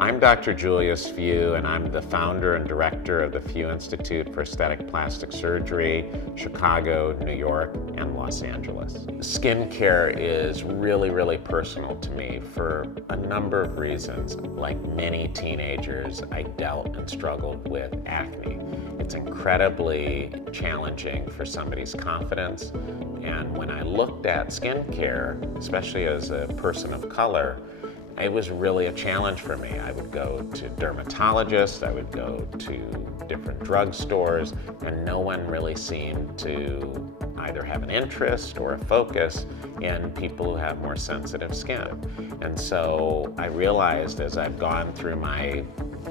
I'm Dr. Julius Few, and I'm the founder and director of the Few Institute for Aesthetic Plastic Surgery, Chicago, New York, and Los Angeles. Skincare is really personal to me for a number of reasons. Like many teenagers, I dealt and struggled with acne. It's incredibly challenging for somebody's confidence, and when I looked at skincare, especially as a person of color, it was really a challenge for me. I would go to dermatologists, I would go to different drugstores, and no one really seemed to either have an interest or a focus in people who have more sensitive skin. And so I realized as I've gone through my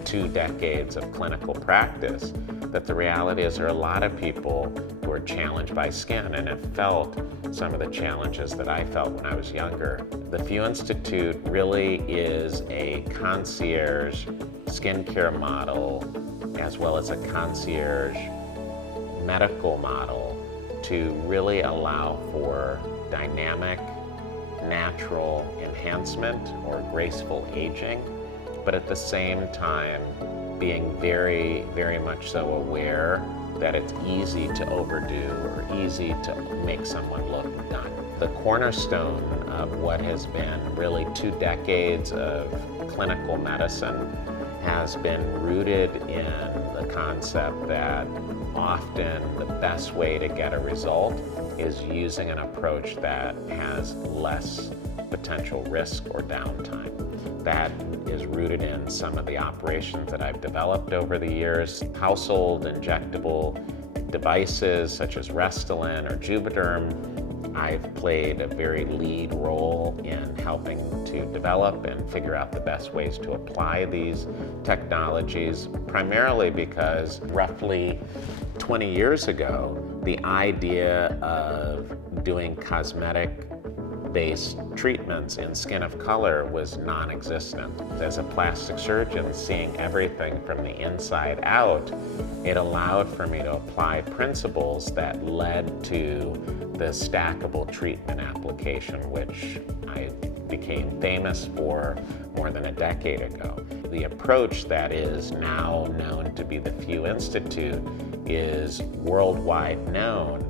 2 decades of clinical practice that the reality is there are a lot of people who are challenged by skin and have felt some of the challenges that I felt when I was younger. The Few Institute really is a concierge skincare model as well as a concierge medical model to really allow for dynamic, natural enhancement or graceful aging, but at the same time being very much so aware that it's easy to overdo or easy to make someone look done. The cornerstone of what has been really 2 decades of clinical medicine has been rooted in the concept that often the best way to get a result is using an approach that has less potential risk or downtime. That is rooted in some of the operations that I've developed over the years. Household injectable devices such as Restylane or Juvederm, I've played a very lead role in helping to develop and figure out the best ways to apply these technologies, primarily because roughly 20 years ago, the idea of doing cosmetic-based treatments in skin of color was non-existent. As a plastic surgeon, seeing everything from the inside out, it allowed for me to apply principles that led to the stackable treatment application, which I became famous for more than a decade ago. The approach that is now known to be the Few Institute is worldwide known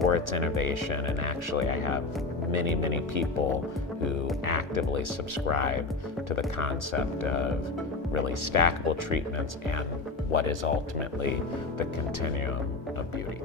for its innovation, and actually I have many people who actively subscribe to the concept of really stackable treatments and what is ultimately the continuum of beauty.